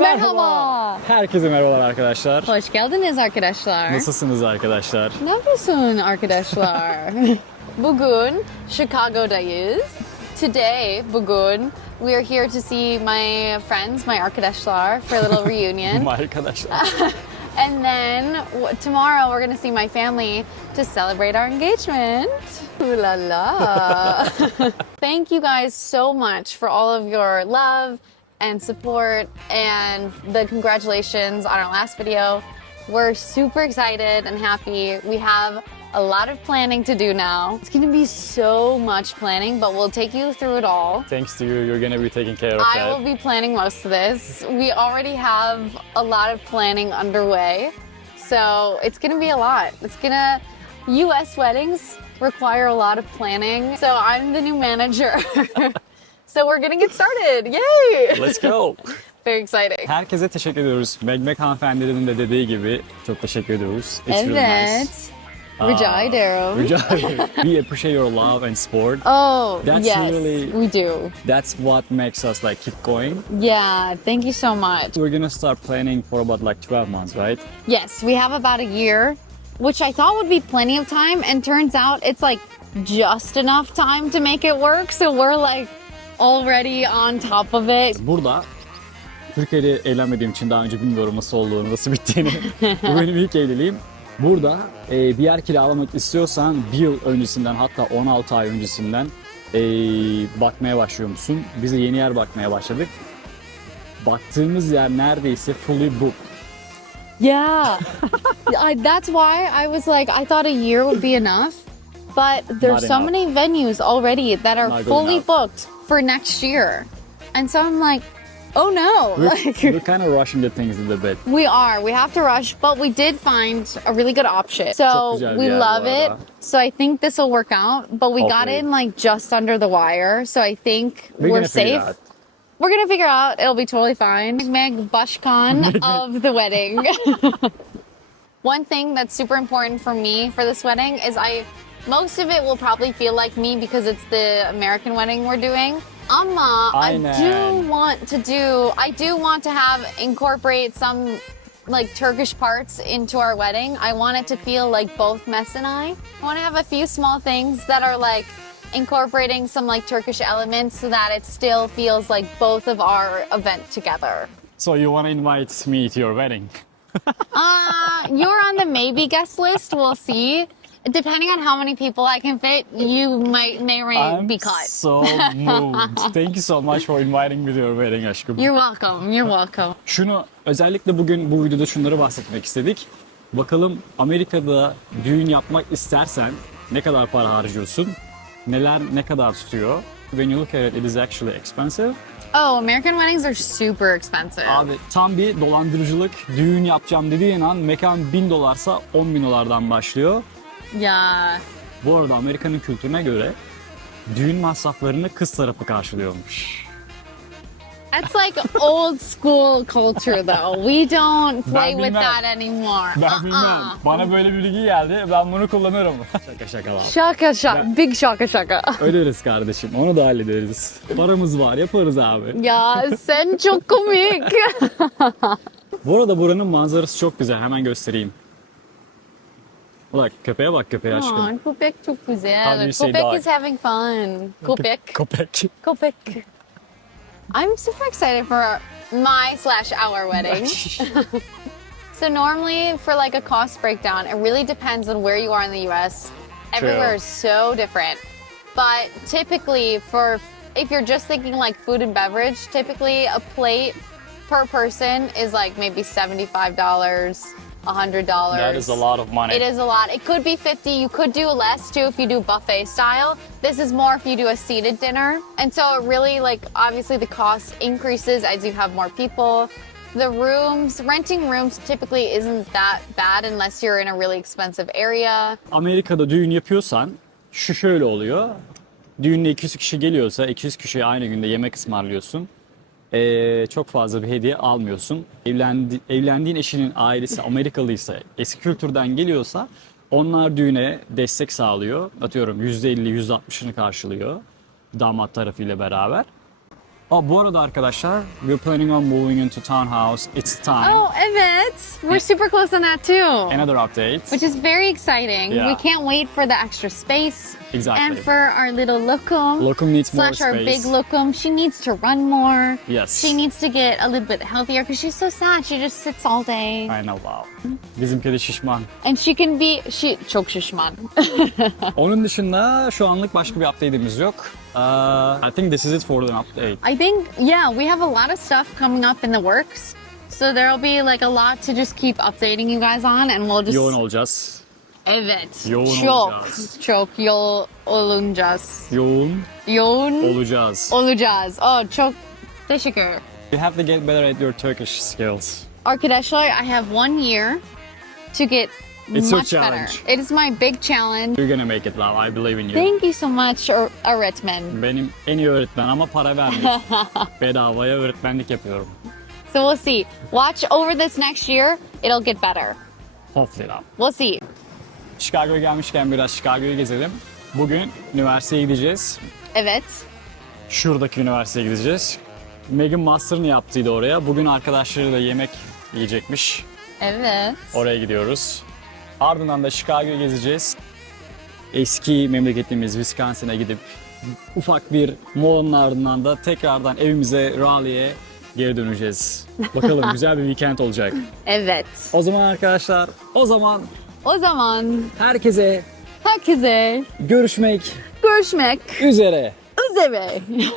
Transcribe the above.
Merhaba. Herkese merhabalar arkadaşlar. Hoş geldiniz arkadaşlar. Nasılsınız arkadaşlar? Ne yapıyorsun arkadaşlar? bugün Chicago'dayız. Today, bugün we are here to see my friends, my arkadaşlar for a little reunion. my arkadaşlar. and then tomorrow we're going to see my family to celebrate our engagement. Ooh la la. Thank you guys so much for all of your love and support and the congratulations on our last video. We're super excited and happy. We have a lot of planning to do now. It's going to be so much planning, but we'll take you through it all. Thanks to you, you're gonna be taking care of I that. will be planning most of this. We already have a lot of planning underway. So it's gonna be a lot. It's gonna, US weddings require a lot of planning. So I'm the new manager. so we're gonna get started. Yay! Let's go. Very exciting. Herkese teşekkür ediyoruz. Megmek hanımefendinin de dediği gibi çok teşekkür ediyoruz. It's really nice. Evet. Rica ah, ederim. Rica ederim. We appreciate your love and support. Oh, That's yes, really- we do. That's what makes us like keep going. Yeah, thank you so much. We're gonna start planning for about like 12 months, right? Yes, we have about a year, which I thought would be plenty of time, and turns out it's like just enough time to make it work. So we're like already on top of it. Burada Türkiye'de evlenmediğim için daha önce bilmiyorum nasıl olduğunu, nasıl bittiğini. Bu benim ilk evliliğim. Burada e, bir yer kiralamak istiyorsan bir yıl öncesinden hatta 16 ay öncesinden e, bakmaya başlıyor musun? Biz de yeni yer bakmaya başladık. Baktığımız yer neredeyse fully booked. Yeah, I, that's why I was like, I thought a year would be enough, but there's Not so enough. many venues already that are Not good fully enough. booked for next year, and so I'm like, oh no, We're, like. we're kind of rushing the things a little bit. We are. We have to rush, but we did find a really good option. So Çok güzel bir we yer bu love it. arada. So I think this will work out. But we got Hopefully. in like just under the wire. So I think We're we're, gonna figure it safe. out. We're gonna figure out. It'll be totally fine. Meg Bushcon of the wedding. One thing that's super important for me for this wedding is I most of it will probably feel like me because it's the American wedding we're doing. Amma, I do want to do I do want to have incorporate some like Turkish parts into our wedding. I want it to feel like both Mess and I. I want to have a few small things that are like incorporating some like Turkish elements so that it still feels like both of our event together. So you want to invite me to your wedding? Uh, you're on the maybe guest list. We'll see. Depending on how many people I can fit, you might may I'm be cut. so moved. Thank you so much for inviting me to your wedding aşkım. You're welcome. You're welcome. Şunu özellikle bugün bu videoda şunları bahsetmek istedik. Bakalım Amerika'da düğün yapmak istersen ne kadar para harcıyorsun? Neler ne kadar tutuyor? When you look at it, it is actually expensive. Oh, American weddings are super expensive. Abi tam bir dolandırıcılık. Düğün yapacağım dediğin an mekan 1000 dolarsa 10 bin dolardan başlıyor. Yeah. Bu arada Amerika'nın kültürüne göre düğün masraflarını kız tarafı karşılıyormuş. That's like old school culture though. We don't play with bilmem. that anymore. Ben bilmem. Uh-uh. Bana böyle bir bilgi geldi. Ben bunu kullanırım. şaka şaka lan. Shaka shaka. Big shaka shaka. Öderiz kardeşim. Onu da hallederiz. Paramız var. Yaparız abi. Ya sen çok komik. Bu arada buranın manzarası çok güzel. Hemen göstereyim. Bak köpeğe bak köpeğe aşkım. Aw, köpek çok How do güzel. you say Köpek dog? is having fun. Köpek. Köpek. Köpek. I'm super excited for my slash our wedding. So normally for like a cost breakdown, it really depends on where you are in the US. Everywhere is so different. But typically for if you're just thinking like food and beverage, typically a plate per person is like maybe $75, $100. That is a lot of money. It is a lot. It could be 50. You could do less too if you do buffet style. This is more if you do a seated dinner. And so it really like obviously the cost increases as you have more people. The rooms, renting rooms typically isn't that bad unless you're in a really expensive area. Amerika'da düğün yapıyorsan şu şöyle oluyor. Düğünde 200 kişi geliyorsa 200 kişiye aynı günde yemek ısmarlıyorsun. Ee, çok fazla bir hediye almıyorsun. Evlendi, evlendiğin eşinin ailesi Amerikalıysa, eski kültürden geliyorsa onlar düğüne destek sağlıyor. Atıyorum %50, %60'ını karşılıyor damat tarafıyla beraber. Aa, bu arada arkadaşlar, we're planning on moving into townhouse. It's time. Oh, evet. We're super close on that too. Another update. Which is very exciting. Yeah. We can't wait for the extra space. Exactly. And for our little lokum. Lokum needs more slash our big lokum. She needs to run more. Yes. She needs to get a little bit healthier because she's so sad. She just sits all day. I know, wow. Bizim kedi şişman. And she can be she çok şişman. Onun dışında şu anlık başka bir update'imiz yok. Uh, I think this is it for the update. I think yeah, we have a lot of stuff coming up in the works. So there'll be like a lot to just keep updating you guys on and we'll just Yoğun olacağız. Evet. Yoğun çok, olacağız. Çok yoğun olacağız. Yoğun Yoğun olacağız. olacağız. Oh çok teşekkür. You have to get better at your Turkish skills. Arkadaşlar, I have one year to get It's your much better. challenge. It is my big challenge. You're gonna make it love. I believe in you. Thank you so much, öğ- öğretmen. Benim en iyi öğretmen ama para vermiyor. Bedavaya öğretmenlik yapıyorum. So we'll see. Watch over this next year. It'll get better. Hopefully love. We'll see. Chicago'ya gelmişken biraz Chicago'yu gezelim. Bugün üniversiteye gideceğiz. Evet. Şuradaki üniversiteye gideceğiz. Megan Master'ını yaptıydı oraya. Bugün arkadaşlarıyla yemek yiyecekmiş. Evet. Oraya gidiyoruz. Ardından da Chicago'yu gezeceğiz. Eski memleketimiz Wisconsin'e gidip ufak bir molanın ardından da tekrardan evimize, Raleigh'e geri döneceğiz. Bakalım güzel bir weekend olacak. Evet. O zaman arkadaşlar, o zaman O zaman herkese herkese görüşmek görüşmek üzere. üzere.